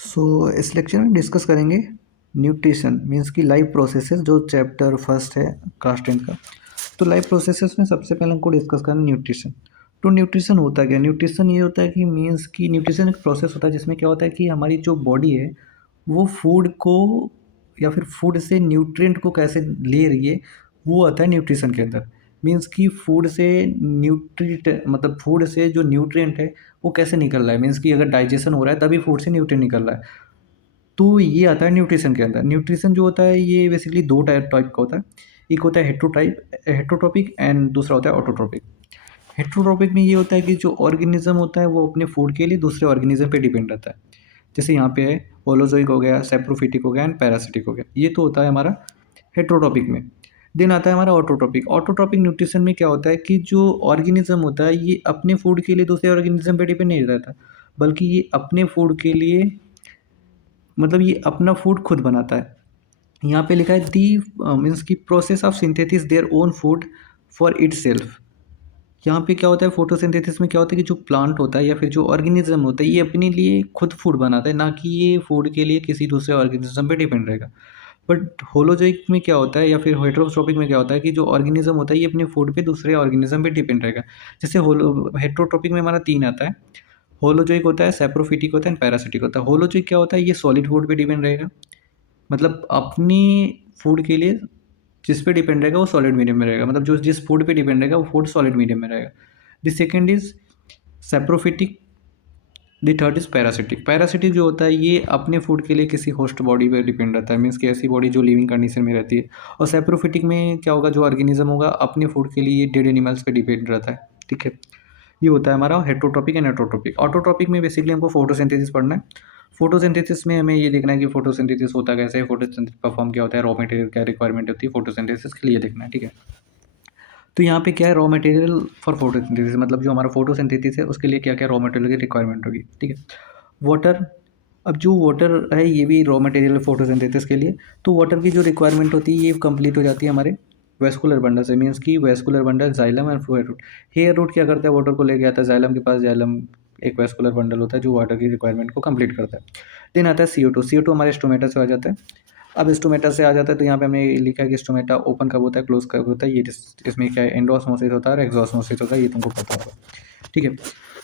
सो इस लेक्चर में डिस्कस करेंगे न्यूट्रिशन मीन्स की लाइफ प्रोसेसेस जो चैप्टर फर्स्ट है क्लास 10 का। तो लाइफ प्रोसेसेस में सबसे पहले हमको डिस्कस करना न्यूट्रिशन। तो न्यूट्रिशन होता क्या? न्यूट्रिशन ये होता है कि मीन्स की न्यूट्रिशन एक प्रोसेस होता है जिसमें क्या होता है कि हमारी जो बॉडी है वो फूड को या फिर फूड से न्यूट्रिएंट को कैसे ले रही है, वो आता है न्यूट्रिशन के अंदर। मीन्स कि फूड से न्यूट्रिएंट मतलब फूड से जो न्यूट्रिएंट है वो कैसे निकल रहा है, मीन्स कि अगर डाइजेशन हो रहा है तभी फूड से न्यूट्रिएंट निकल रहा है। तो ये आता है न्यूट्रिशन के अंदर। न्यूट्रिशन जो होता है ये बेसिकली दो टाइप का होता है। एक होता है हेट्रोट्रोपिक एंड दूसरा होता है ऑटोट्रोपिक। हेट्रोट्रोपिक में ये होता है कि जो ऑर्गेनिज्म होता है वो अपने फूड के लिए दूसरे ऑर्गेनिज्म पे डिपेंड रहता है। जैसे यहाँ पे है होलोजोइक हो गया, सेप्रोफिटिक हो गया एंड पैरासिटिक हो गया। ये तो होता है हमारा हेट्रोट्रोपिक में। देन आता है हमारा ऑटोट्रोपिक। ऑटोट्रोपिक न्यूट्रिशन में क्या होता है कि जो ऑर्गेनिज्म होता है ये अपने फूड के लिए दूसरे ऑर्गेनिज्म पे डिपेंड नहीं रहता, बल्कि ये अपने फूड के लिए मतलब ये अपना फूड खुद बनाता है। यहाँ पे लिखा है दी मीन्स की process of synthesis their own food for itself. यहाँ पे क्या होता है फोटोसिंथेसिस में क्या होता है कि जो प्लांट होता है या फिर जो ऑर्गेनिज्म होता है ये अपने लिए खुद फूड बनाता है, ना कि ये फूड के लिए किसी दूसरे ऑर्गेनिज्म पे डिपेंड रहेगा। बट होलोजोइक में क्या होता है या फिर हेट्रोट्रोपिक में क्या होता है कि जो ऑर्गेनिज्म होता है ये अपने फूड पे दूसरे ऑर्गेनिज्म पे डिपेंड रहेगा। जैसे होलो हेट्रोट्रोपिक में हमारा तीन आता है। होलोजोइक होता है, सेप्रोफिटिक होता है एंड पैरासिटिक होता है। होलोजोइक क्या होता है, ये सॉलिड फूड पे डिपेंड रहेगा, मतलब अपनी फूड के लिए जिस पे डिपेंड रहेगा वो सॉलिड मीडियम में रहेगा, मतलब जो जिस फूड पे डिपेंड रहेगा वो फूड सॉलिड मीडियम में रहेगा। The second is saprophytic. The third is parasitic. Parasitic जो होता है ये अपने फूड के लिए किसी होस्ट बॉडी पे डिपेंड रहता है, मीन्स कि ऐसी बॉडी जो लिविंग कंडीशन में रहती है। और सेप्रोफिटिक में क्या होगा, जो ऑर्गेनिज्म होगा अपने फूड के लिए डेड एनिमल्स पे डिपेंड रहता है। ठीक है, ये होता है हमारा हेट्रोट्रोपिक एंड एटोट्रोपिक। ऑटोट्रोपिक में बेसिकली हमको फोटोसिंथेसिस पढ़ना है। फोटोसिंथेसिस में हमें ये देखना है कि फोटोसिंथेसिस होता कैसे है, फोटोसिंथेसिस परफॉर्म क्या होता है, रॉ मटेरियल क्या रिक्वायरमेंट होती है फोटोसिंथेसिस के लिए देखना है। ठीक है, तो यहाँ पे क्या है, रॉ मटेरियल फॉर फोटोसिंथेसिस, मतलब जो हमारा फोटोसिंथेसिस है उसके लिए क्या क्या रॉ मटेरियल की रिक्वायरमेंट होगी। ठीक है, वाटर। अब जो वाटर है ये भी रॉ मटेरियल फोटोसिंथेसिस के लिए। तो वाटर की जो रिक्वायरमेंट होती है ये कंप्लीट हो जाती है हमारे वेस्कुलर बंडल से, मीन्स की vascular bundle xylem and hair root. Hair root क्या करता है, वाटर को लेके आता है जाइलम के पास। जाइलम एक वेस्कुलर बंडल होता है जो वाटर की रिक्वायरमेंट को कंप्लीट करता है। देन आता है CO2। CO2 हमारे स्टोमेटा से आ जाता है। अब स्टोमेटा से आ जाता है तो यहाँ पे हमने लिखा है कि स्टोमेटा ओपन कब होता है, क्लोज कब होता है। ये इसमें क्या है, एंडोऑस्मोसिस होता है और एक्सोऑस्मोसिस होता है, ये तुमको पता होगा। ठीक है,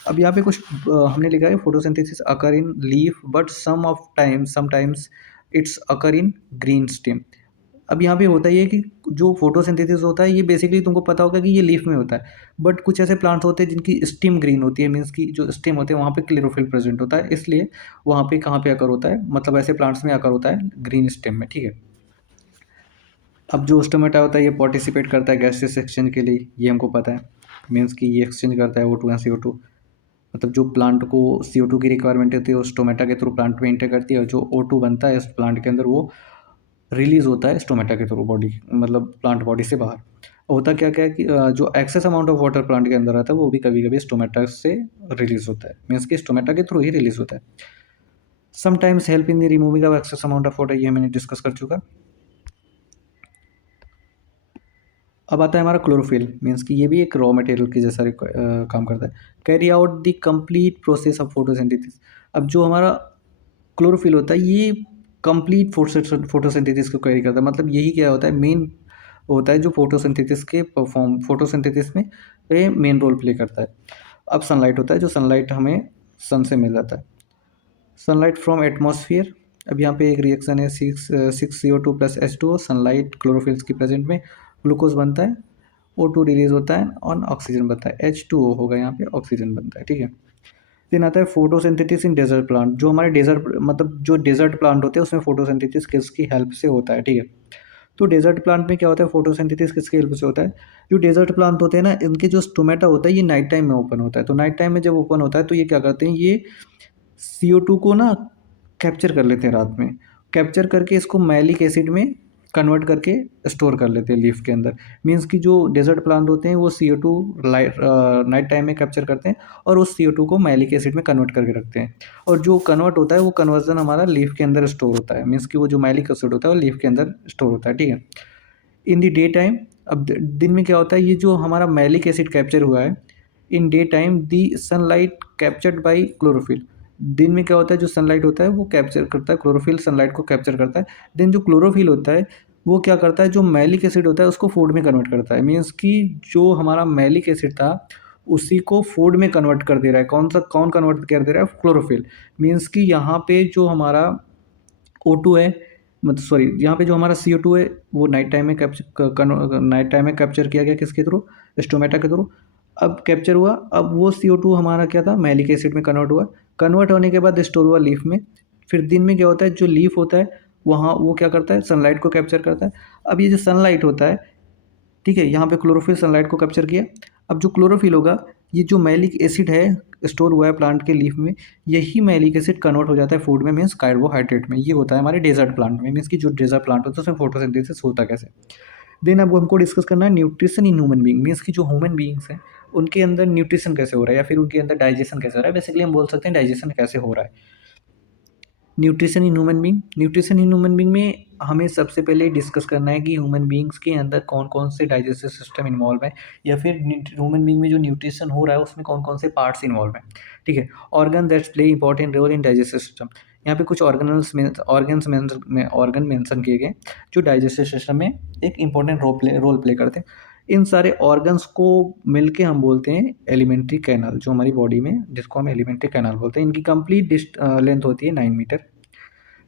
अब यहाँ पे कुछ हमने लिखा है photosynthesis occur in leaf but sometimes it's occur in green stem. अब यहाँ पे होता ये है कि जो फोटोसिंथेसिस होता है ये बेसिकली तुमको पता होगा कि ये लीफ में होता है, बट कुछ ऐसे प्लांट्स होते हैं जिनकी स्टेम ग्रीन होती है, मीन्स की जो स्टेम होते हैं वहाँ पे क्लोरोफिल प्रेजेंट होता है, इसलिए वहाँ पे कहाँ पे आकर होता है, मतलब ऐसे प्लांट्स में आकर होता है ग्रीन स्टेम में। ठीक है, अब जो स्टोमेटा होता है ये पार्टिसिपेट करता है गैसेस एक्सचेंज के लिए, ये हमको पता है। मीन्स कि ये एक्सचेंज करता है O2 एंड CO2, मतलब जो प्लांट को CO2 की रिक्वायरमेंट होती है वो स्टोमेटा के थ्रू प्लांट में इंटर करती है, और जो O2 बनता है इस प्लांट के अंदर वो रिलीज होता है स्टोमेटा के थ्रू बॉडी, मतलब प्लांट बॉडी से बाहर। होता क्या क्या है कि जो excess amount of water plant के अंदर आता है वो भी कभी कभी स्टोमेटा से रिलीज होता है, मीन्स कि स्टोमेटा के थ्रू ही रिलीज होता है। Sometimes help in the removing of excess amount of water, ये मैंने डिस्कस कर चुका। अब आता है हमारा क्लोरोफिल, मीन्स कि ये भी एक रॉ मटेरियल की जैसा काम करता है। Carry out the complete process of photosynthesis. अब जो हमारा क्लोरोफिल होता है ये कंप्लीट फोटोसिंथेसिस को कैरी करता है, मतलब यही क्या होता है, मेन होता है जो फोटोसिंथेसिस में ये मेन रोल प्ले करता है। अब सनलाइट होता है, जो सनलाइट हमें सन से मिल जाता है। Sunlight from atmosphere. अब यहाँ पे एक रिएक्शन है, six CO2 plus H2O, sunlight chlorophylls की प्रेजेंट में ग्लूकोज बनता है, O2 रिलीज होता है और ऑक्सीजन बनता है, H2O होगा यहाँ पे, ऑक्सीजन बनता है। ठीक है, फिर आता है फोटोसिंथेसिस इन डेजर्ट प्लांट। जो हमारे डेजर्ट मतलब जो डेजर्ट प्लांट होते हैं उसमें फोटोसिंथेसिस किसकी हेल्प से होता है। ठीक है, तो डेजर्ट प्लांट में क्या होता है, फोटोसिंथेसिस किसकी हेल्प से होता है। जो डेजर्ट प्लांट होते हैं ना, इनके जो स्टोमेटा होता है ये नाइट टाइम में ओपन होता है। तो नाइट टाइम में जब ओपन होता है तो ये क्या करते हैं, ये CO2 को ना कैप्चर कर लेते हैं रात में। कैप्चर करके इसको मैलिक एसिड में कन्वर्ट करके स्टोर कर लेते हैं लीफ के अंदर। मीन्स कि जो डेजर्ट प्लांट होते हैं वो CO2 नाइट टाइम में कैप्चर करते हैं और उस CO2 को मैलिक एसिड में कन्वर्ट करके रखते हैं, और जो कन्वर्ट होता है वो कन्वर्जन हमारा लीफ के अंदर स्टोर होता है। मीन्स कि वो जो मैलिक एसिड होता है वो लीफ के अंदर स्टोर होता है। ठीक है, इन दी डे टाइम। अब दिन में क्या होता है, ये जो हमारा मैलिक एसिड कैप्चर हुआ है in day time the sunlight captured by chlorophyll. दिन में क्या होता है, जो सनलाइट होता है वो कैप्चर करता है, क्लोरोफिल सनलाइट को कैप्चर करता है। देन जो क्लोरोफिल होता है वो क्या करता है, जो मैलिक एसिड होता है उसको फूड में कन्वर्ट करता है। मीन्स कि जो हमारा मैलिक एसिड था उसी को फूड में कन्वर्ट कर दे रहा है। कौन कन्वर्ट कर दे रहा है, क्लोरोफिल। मीन्स कि यहाँ पे जो हमारा O2 है, मतलब सॉरी, यहाँ पे जो हमारा CO2 है वो नाइट टाइम में कैप्चर किया गया, किसके थ्रू, स्टोमेटा के थ्रू। अब कैप्चर हुआ, अब वो CO2 हमारा क्या था, मैलिक एसिड में कन्वर्ट हुआ। कन्वर्ट होने के बाद स्टोर हुआ लीफ में। फिर दिन में क्या होता है, जो लीफ होता है वहाँ वो क्या करता है, सनलाइट को कैप्चर करता है। अब ये जो सनलाइट होता है, ठीक है, यहाँ पे क्लोरोफिल सनलाइट को कैप्चर किया। अब जो क्लोरोफिल होगा, ये जो मैलिक एसिड है स्टोर हुआ है प्लांट के लीफ में, यही मैलिक एसिड कन्वर्ट हो जाता है फूड में, मीन्स कार्बोहाइड्रेट में। ये होता है हमारे डेजर्ट प्लांट में, मीन्स कि जो डेजर्ट प्लांट होता है उसमें फोटोसिंथेसिस होता कैसे। देन अब हमको डिस्कस करना है nutrition in human being, means कि जो ह्यूमन बीइंग्स हैं उनके अंदर न्यूट्रिशन कैसे हो रहा है, या फिर उनके अंदर डाइजेशन कैसे हो रहा है। बेसिकली हम बोल सकते हैं डाइजेशन कैसे हो रहा है। न्यूट्रिशन इन ह्यूमन बीइंग में हमें सबसे पहले डिस्कस करना है कि ह्यूमन बीइंग्स के अंदर कौन कौन से डाइजेस्टिव सिस्टम इन्वॉल्व है, या फिर ह्यूमन बीइंग में जो न्यूट्रिशन हो रहा है उसमें कौन कौन से पार्ट्स इन्वॉल्व हैं। ठीक है, organ that's play important role in digestive system. यहाँ पे कुछ ऑर्गन मेंशन किए गए जो डाइजेस्टिव सिस्टम में एक इंपॉर्टेंट रोल प्ले करते हैं। इन सारे ऑर्गन्स को मिलके हम बोलते हैं एलिमेंट्री कैनाल, जो हमारी बॉडी में, जिसको हम एलिमेंट्री कैनाल बोलते हैं। इनकी कंप्लीट लेंथ होती है 9 मीटर।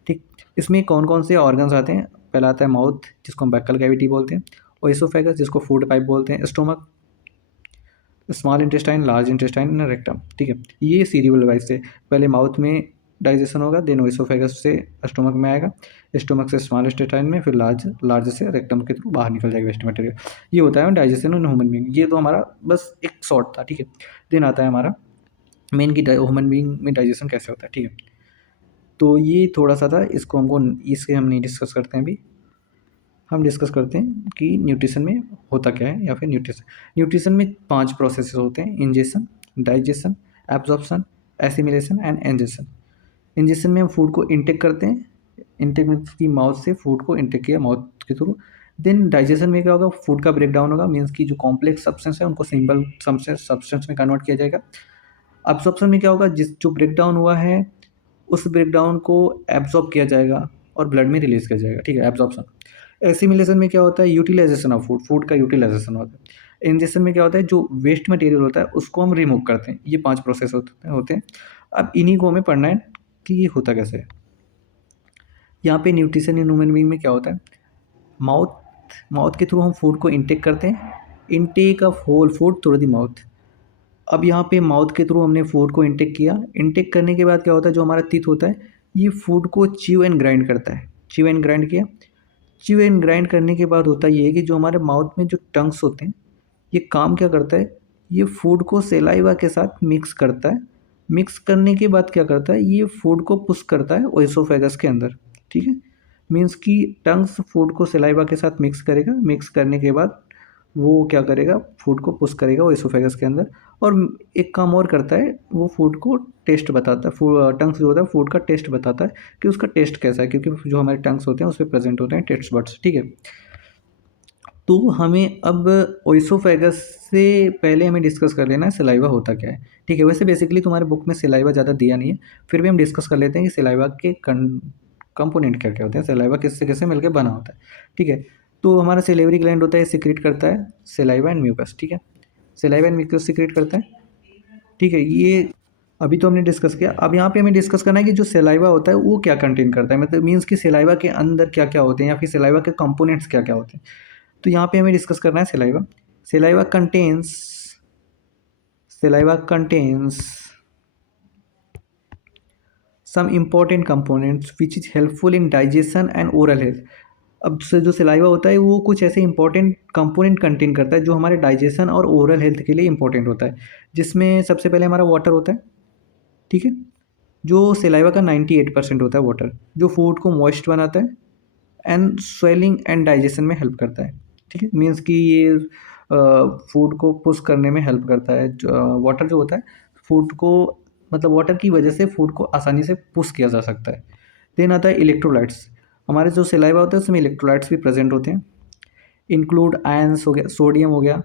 ठीक, इसमें कौन कौन से ऑर्गन्स आते हैं, पहला आता है माउथ, जिसको हम बक्कल कैविटी बोलते हैं, और इसोफेगस, जिसको फूड पाइप बोलते हैं, stomach, small intestine, large intestine, rectum. ठीक है, ये सीरियल वाइज से पहले माउथ में डाइजेशन होगा, देन इसोफेगस से स्टोमक में आएगा, स्टोमक से स्मॉल इंटेस्टाइन में, फिर लार्ज से रेक्टम के थ्रू बाहर निकल जाएगा वेस्ट मटेरियल। ये होता है डाइजेशन इन ह्यूमन बीइंग। ये तो हमारा बस एक शॉर्ट था। ठीक है, देन आता है हमारा मेन की ह्यूमन बीइंग में डाइजेशन कैसे होता है। ठीक है, तो ये थोड़ा सा था, इसको हमको इससे हम नहीं डिस्कस करते हैं अभी। हम डिस्कस करते हैं कि न्यूट्रिशन में होता क्या है, या फिर न्यूट्रिशन में 5 प्रोसेसेस होते हैं: ingestion, digestion, absorption, assimilation and egestion. Ingestion में हम फूड को इंटेक करते हैं, इंटेक मीन्स की माउथ से फूड को इंटेक किया माउथ के थ्रू। देन डाइजेशन में क्या होगा, फूड का ब्रेक डाउन होगा, मीन्स की जो कॉम्प्लेक्स सब्सटेंस है उनको सिंपल सब्सटेंस में कन्वर्ट किया जाएगा। एब्जॉर्प्शन में क्या होगा, जो ब्रेक डाउन हुआ है उस ब्रेक डाउन को एब्जॉर्ब किया जाएगा और ब्लड में रिलीज किया जाएगा। ठीक है, एब्जॉर्प्शन। एसिमिलेशन में क्या होता है, यूटिलाइजेशन ऑफ फूड का यूटिलाइजेशन होता है। इंजेक्शन में क्या होता है, जो वेस्ट मटेरियल होता है उसको हम रिमूव करते हैं। ये 5 प्रोसेस होते हैं। अब इन्हीं को हमें पढ़ना है कि ये होता कैसे है। यहाँ पे न्यूट्रिशन इन ह्यूमन बीइंग में क्या होता है, माउथ के थ्रू हम फूड को इनटेक करते हैं, intake of whole food through the mouth. अब यहाँ पे माउथ के थ्रू हमने फूड को इनटेक किया, इनटेक करने के बाद क्या होता है, जो हमारा टीथ होता है ये फूड को च्यू एंड ग्राइंड करता है। च्यू एंड ग्राइंड किया, च्यू एंड ग्राइंड करने के बाद होता ये है कि जो हमारे माउथ में जो टंग्स होते हैं ये काम क्या करता है, ये फूड को सेलाइवा के साथ मिक्स करता है। मिक्स करने के बाद क्या करता है, ये फूड को पुश करता है ओएसोफेगस के अंदर। ठीक है, मीन्स कि टंग्स फूड को सेलाइवा के साथ मिक्स करेगा, मिक्स करने के बाद वो क्या करेगा, फूड को पुश करेगा ओएसोफेगस के अंदर। और एक काम और करता है, वो फूड को टेस्ट बताता है, टंग्स जो होता है फूड का टेस्ट बताता है कि उसका टेस्ट कैसा है, क्योंकि जो हमारे टंग्स होते हैं उस पर प्रेजेंट होते हैं टेस्ट बड्स। ठीक है, तो हमें अब ओइसोफेगस से पहले हमें डिस्कस कर लेना है सिलाइवा होता क्या है। ठीक है, वैसे बेसिकली तुम्हारे बुक में सिलाइवा ज़्यादा दिया नहीं है, फिर भी हम डिस्कस कर लेते हैं कि सिलाइवा के कंपोनेंट क्या क्या होते हैं, सिलाइवा किससे किससे मिलकर बना होता है। ठीक है, तो हमारा सिलेवरी ग्लैंड होता है, सिक्रेट करता है सिलाइवा एंड म्यूकस। ठीक है, सिलाइवा एंड म्यूकस सिक्रेट करता है। ठीक है, ये अभी तो हमने डिस्कस किया। अब यहाँ पे हमें डिस्कस करना है कि जो सिलाइवा होता है वो क्या कंटेन करता है, मतलब मीन्स कि सिलाइवा के अंदर क्या क्या होते हैं, या फिर सिलाइवा के कंपोनेंट्स क्या क्या होते हैं। तो यहाँ पे हमें डिस्कस करना है saliva. Saliva contains some important components which is helpful in digestion and oral health. अब से जो सिलाइवा होता है वो कुछ ऐसे इंपॉर्टेंट कंपोनेंट कंटेन करता है जो हमारे डाइजेशन और ओरल हेल्थ के लिए इंपॉर्टेंट होता है, जिसमें सबसे पहले हमारा वाटर होता है। ठीक है, जो सिलाइवा का 98% होता है वाटर, जो फूड को मॉइस्ट बनाता है एंड स्वेलिंग एंड डाइजेशन में हेल्प करता है। ठीक है, मीन्स कि ये फूड को पुश करने में हेल्प करता है। वाटर जो होता है फूड को, मतलब वाटर की वजह से फूड को आसानी से पुश किया जा सकता है। देन आता है इलेक्ट्रोलाइट्स। हमारे जो सिलाइवा होता है उसमें इलेक्ट्रोलाइट्स भी प्रेजेंट होते हैं, इंक्लूड आयंस हो गया, सोडियम हो गया,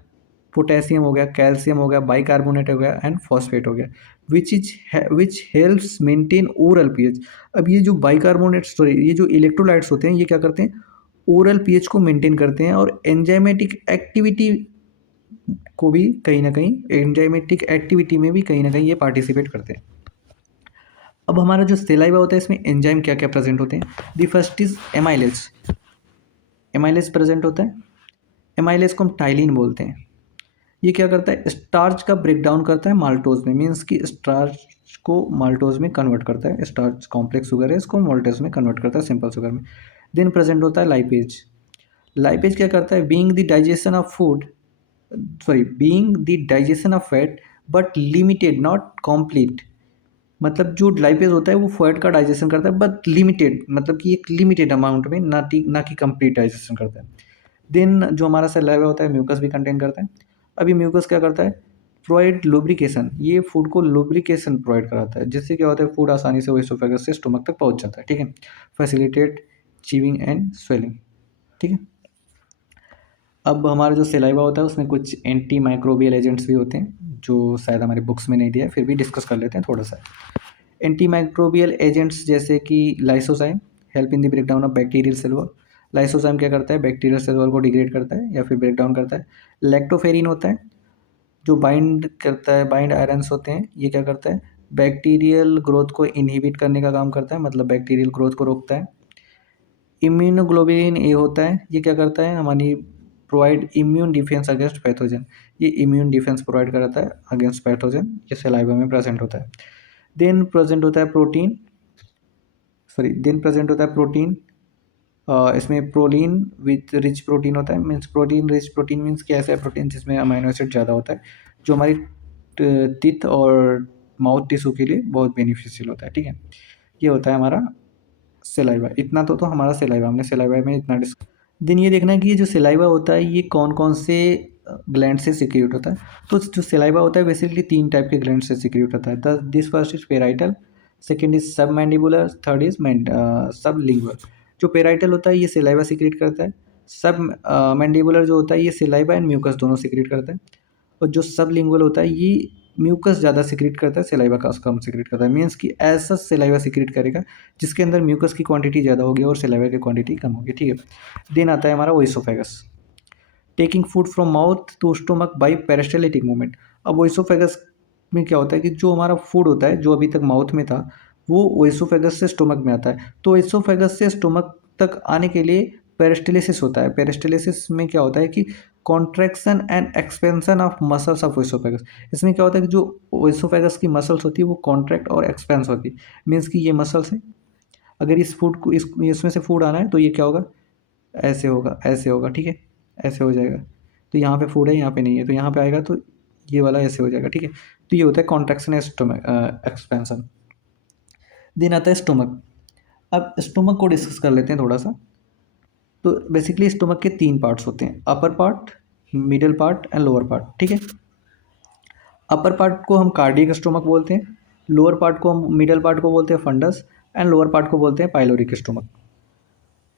पोटेशियम हो गया, कैल्शियम हो गया, बाइकार्बोनेट हो गया एंड फॉस्फेट हो गया, which helps maintain oral pH. अब ये जो बाइकार्बोनेट सॉरी ये जो इलेक्ट्रोलाइट्स होते हैं ये क्या करते हैं, ओरल पीएच को मेंटेन करते हैं और एंजाइमेटिक एक्टिविटी को भी कहीं ना कहीं, एंजाइमेटिक एक्टिविटी में भी कहीं ना कहीं ये पार्टिसिपेट करते हैं। अब हमारा जो सेलाइवा होता है इसमें एंजाइम क्या क्या प्रेजेंट होते हैं। The first is amylase. Amylase present होता है। एमाइलेज को हम टाइलिन बोलते हैं। ये क्या करता है, स्टार्च का ब्रेक डाउन करता है माल्टोज में, मीन्स कि स्टार्च को माल्टोज में कन्वर्ट करता है। स्टार्च कॉम्प्लेक्स शुगर है, इसको माल्टोज में कन्वर्ट करता है सिंपल शुगर में। देन प्रेजेंट होता है लाइपेज। लाइपेज क्या करता है, being the digestion of food, sorry being the digestion of fat but limited not complete. मतलब जो लाइपेज होता है वो फैट का डाइजेशन करता है बट लिमिटेड, मतलब कि एक लिमिटेड अमाउंट में, ना कि कंप्लीट डाइजेशन करता है। देन जो हमारा सलाइवा होता है म्यूकस भी कंटेन करता है। अभी म्यूकस क्या करता है, प्रोवाइड लुब्रिकेशन, ये फूड को लुब्रिकेशन प्रोवाइड कराता है, जिससे क्या होता है फूड आसानी से ओएसोफेगस से स्टोमक तक पहुंच जाता है। ठीक है, फैसिलिटेट चीविंग एंड स्वेलिंग। ठीक है, अब हमारा जो सेलाइवा होता है उसमें कुछ एंटी माइक्रोबियल एजेंट्स भी होते हैं जो शायद हमारे बुक्स में नहीं दिया है, फिर भी डिस्कस कर लेते हैं थोड़ा सा। एंटी माइक्रोबियल एजेंट्स जैसे कि lysozyme, help in the break down of bacterial cell wall. Lysozyme क्या करता है, बैक्टीरियल सेल वॉल को डिग्रेड करता है या फिर ब्रेक डाउन करता है। लैक्टोफेरिन होता है जो बाइंड करता है, बाइंड आयरन्स होते हैं, ये क्या करता है, बैक्टीरियल ग्रोथ को इनहिबिट करने का काम करता है, मतलब बैक्टीरियल ग्रोथ को रोकता है। इम्यूनोग्लोबुलिन ए होता है, ये क्या करता है, हमारी provide immune defence against pathogen, ये इम्यून डिफेंस प्रोवाइड कराता है अगेंस्ट पैथोजन, ये सलाइवा में प्रेजेंट होता है। देन प्रेजेंट होता है प्रोटीन, देन प्रेजेंट होता है प्रोटीन, इसमें प्रोलीन विथ रिच प्रोटीन होता है, means protein rich protein means कि ऐसा प्रोटीन जिसमें अमाइनो एसिड ज़्यादा होता है, जो हमारी टीथ और माउथ टिश्यू के लिए बहुत बेनिफिशियल होता है। ठीक है, ये होता है हमारा सेलाइवा। इतना तो हमारा सेलाइवा, हमने सेलाइवा में इतना डिस्कस। दिन ये देखना है कि ये जो सेलाइवा होता है ये कौन कौन से ग्लैंड से सिक्रिएट होता है। तो जो सेलाइवा होता है बेसिकली 3 टाइप के ग्लैंड से सिक्रिएट होता है। This first is parietal, second is सब मैंडिबुलर, थर्ड इज सब लिंगुअल। जो पेराइटल होता है ये सेलाइवा सिक्रिएट करता है। सब मैंडिबुलर जो होता है ये सेलाइवा एंड म्यूकस दोनों सिक्रिएट करता है। और जो सब लिंगुअल होता है ये म्यूकस ज़्यादा सिक्रिएट करता है, सेलाइवा का कम सिक्रिएट करता है, मीन्स कि ऐसा सेलाइवा सिक्रिएट करेगा जिसके अंदर म्यूकस की क्वांटिटी ज़्यादा होगी और सेलाइवा की क्वांटिटी कम होगी। ठीक है, देन आता है हमारा oesophagus, taking food from mouth to stomach by peristaltic movement. अब ओइसोफेगस में क्या होता है कि जो हमारा फूड होता है जो अभी तक माउथ में था वो ओइसोफेगस से स्टोमक में आता है। तो ओइसोफेगस से स्टोमक तक आने के लिए पेरिस्टालिसिस होता है। पेरिस्टालिसिस में क्या होता है कि contraction and expansion of muscles of oesophagus. इसमें क्या होता है कि जो ओइसोफेगस की मसल्स होती है वो कॉन्ट्रैक्ट और एक्सपेंस होती है, मीन्स कि ये मसल्स है, अगर इस फूड को इसमें से फूड आना है तो ये क्या होगा, ऐसे होगा, ऐसे होगा। ठीक है, ऐसे हो जाएगा। तो यहाँ पे फूड है, यहाँ पे नहीं है, तो यहाँ पे आएगा तो ये वाला ऐसे हो जाएगा। ठीक है, तो ये होता है कॉन्ट्रैक्शन स्टोमक एक्सपेंशन। देन आता है स्टोमक। अब स्टोमक को डिस्कस कर लेते हैं थोड़ा सा। तो बेसिकली स्टोमक के 3 पार्ट्स होते हैं, upper part, middle part and lower part. ठीक है, अपर पार्ट को हम कार्डियक स्टोमक बोलते हैं, लोअर पार्ट को हम, मिडल पार्ट को बोलते हैं फंडस एंड लोअर पार्ट को बोलते हैं पाइलोरिक स्टोमक।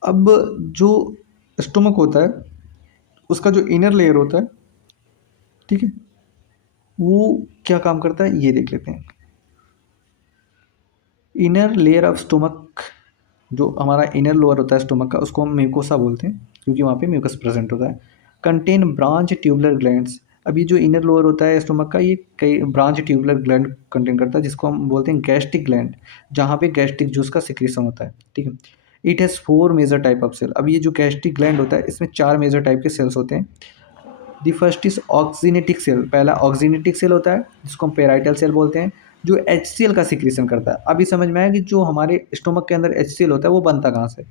अब जो स्टोमक होता है उसका जो इनर लेयर होता है, ठीक है, वो क्या काम करता है ये देख लेते हैं। इनर लेयर ऑफ स्टोमक, जो हमारा इनर लोअर होता है स्टोमक का, उसको हम म्यूकोसा बोलते हैं क्योंकि वहाँ पे म्यूकस प्रेजेंट होता है। Contain branch tubular glands. अब ये जो इनर लोअर होता है स्टोमक का ये कई ब्रांच ट्यूबुलर ग्लैंड कंटेन करता है, जिसको हम बोलते हैं गैस्ट्रिक ग्लैंड, जहाँ पे गैस्ट्रिक जूस का सिक्रीशन होता है। ठीक है, it has 4 major type of cell. अब ये जो गैस्ट्रिक ग्लैंड होता है इसमें 4 मेजर टाइप के सेल्स होते हैं। The first is oxyntic cell. पहला ऑक्सीनेटिक सेल होता है जिसको हम पेराइटल सेल बोलते हैं, जो HCl का सिक्रीशन करता है। अभी समझ में आया कि जो हमारे स्टोमक के अंदर HCl होता है वो बनता कहाँ से।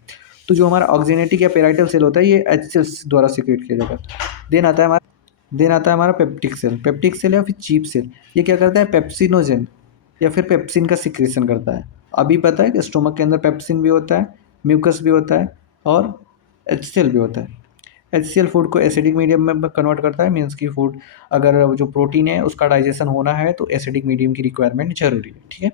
तो जो हमारा ऑक्सीनेटिक या पेराइटल सेल होता है ये HCl द्वारा सिक्रेट किया जाता है। देन आता है हमारा पेप्टिक सेल। पेप्टिक सेल या फिर चीप सेल, ये क्या करता है, पेप्सिनोजेन या फिर पेप्सिन का सिक्रेशन करता है। अभी पता है कि स्टोमक के अंदर पेप्सिन भी होता है, म्यूकस भी होता है और HCl भी होता है। HCl फूड को एसिडिक मीडियम में कन्वर्ट करता है, मीन्स की फूड अगर जो प्रोटीन है उसका डाइजेशन होना है तो एसिडिक मीडियम की रिक्वायरमेंट जरूरी है। ठीक है,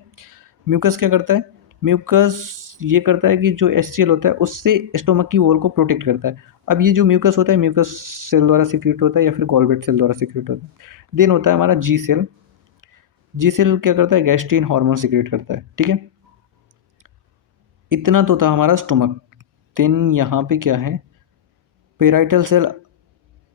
म्यूकस क्या करता है, म्यूकस ये करता है कि जो HCl होता है उससे स्टोमक की वॉल को प्रोटेक्ट करता है। अब ये जो म्यूकस होता है, म्यूकस सेल द्वारा सीक्रेट होता है या फिर गॉलब्लैडर सेल द्वारा सीक्रेट होता है। देन होता है हमारा जी सेल। जी सेल क्या करता है, गैस्ट्रिन हार्मोन सीक्रेट करता है, ठीक है। इतना तो था हमारा स्टोमक। देन यहाँ पे क्या है, parietal cell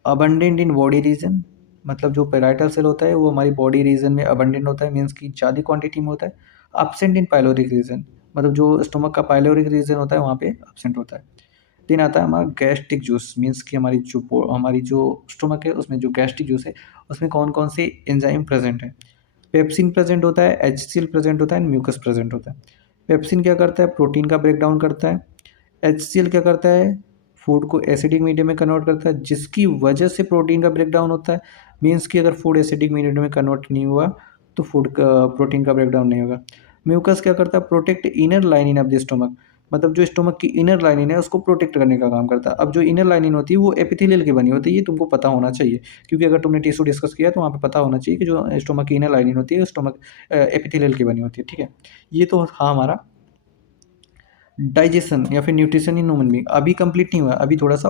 abundant in body region, मतलब जो पेराइटल सेल होता है वो हमारी बॉडी रीजन में अबंडेंट होता है, मीन्स कि ज़्यादा क्वांटिटी में होता है। absent इन पाइलोरिक रीजन, मतलब जो स्टोमक का पाइलोरिक रीजन होता है वहाँ पे absent होता है। देन आता है हमारा गैस्ट्रिक जूस, मीन्स कि हमारी जो स्टोमक है उसमें जो गैस्ट्रिक जूस है उसमें कौन कौन से एंजाइम प्रेजेंट है। पेप्सिन प्रेजेंट होता है, HCl प्रेजेंट होता है एंड म्यूकस प्रेजेंट होता है। पेप्सिन क्या करता है, प्रोटीन का ब्रेक डाउन करता है। HCl क्या करता है, फूड को एसिडिक मीडियम में कन्वर्ट करता है, जिसकी वजह से प्रोटीन का ब्रेक डाउन होता है। मीन्स कि अगर फूड एसिडिक मीडियम में कन्वर्ट नहीं हुआ तो फूड का प्रोटीन का ब्रेक डाउन नहीं होगा। म्यूकस क्या करता है, protect inner lining of the stomach, मतलब जो स्टोमक की इनर लाइनिंग है उसको प्रोटेक्ट करने का काम करता है। अब जो इनर लाइनिंग होती है वो एपिथेलियल की बनी होती है, ये तुमको पता होना चाहिए, क्योंकि अगर तुमने टिश्यू डिस्कस किया तो वहाँ पे पता होना चाहिए कि जो स्टोमक की इनर लाइनिंग होती है स्टोमक एपिथेलियल की बनी होती है, ठीक है। ये तो हाँ हमारा डाइजेशन या फिर न्यूट्रिशन इन ह्यूमन बीइंग। अभी कंप्लीट नहीं हुआ, अभी थोड़ा सा